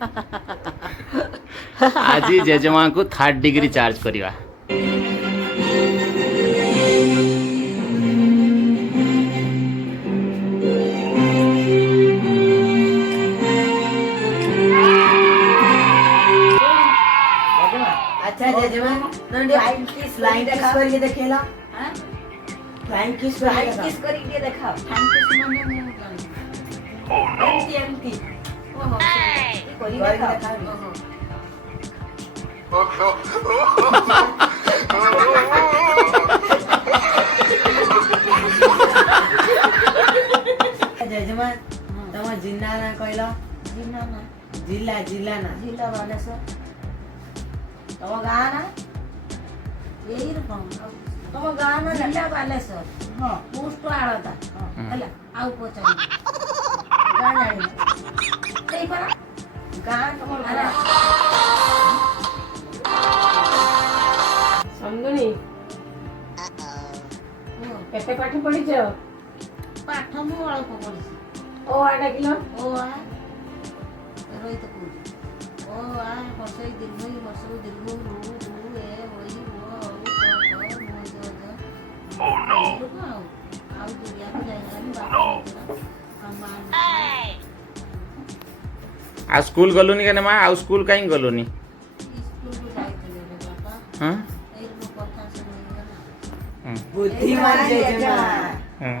आज जेजेमा को 3rd degree charge करवा। अच्छा जेजेमा फ्लाइंग किस करके देखेला। हां फ्लाइंग किस करके दिखाओ। फ्लाइंग किस माने ओह नो एमटी ओहो करके दिखाओ। जेजेमा तम जिन्ना ना कहलो। जिन्ना ना जिल्ला ना जिल्ला बालेश्वर। तम गाँ ना यही रकम तम गाँ ना जिल्ला बालेश्वर। हां पोस्ट आळता हला आउ पचारी गाँ जाणी सही परा गाँ तम गाँ समझुनी केते पाठ पढ़िछ पाठ मु अल्प पढिছি ओ आ डाकिलो ओ आ रोहित को ओ आ हसई दीर्घई हसऊ दीर्घ रू ए होई ओ ओ नो आउ दुनिया को जाइलानी बाप आ स्कूल गलुनी कने मां आ स्कूल काई गलुनी स्कूल को जाइतले रे बापा। हां एई को कथा सुनियो ना हां बुद्धिमान जेजेमा। हां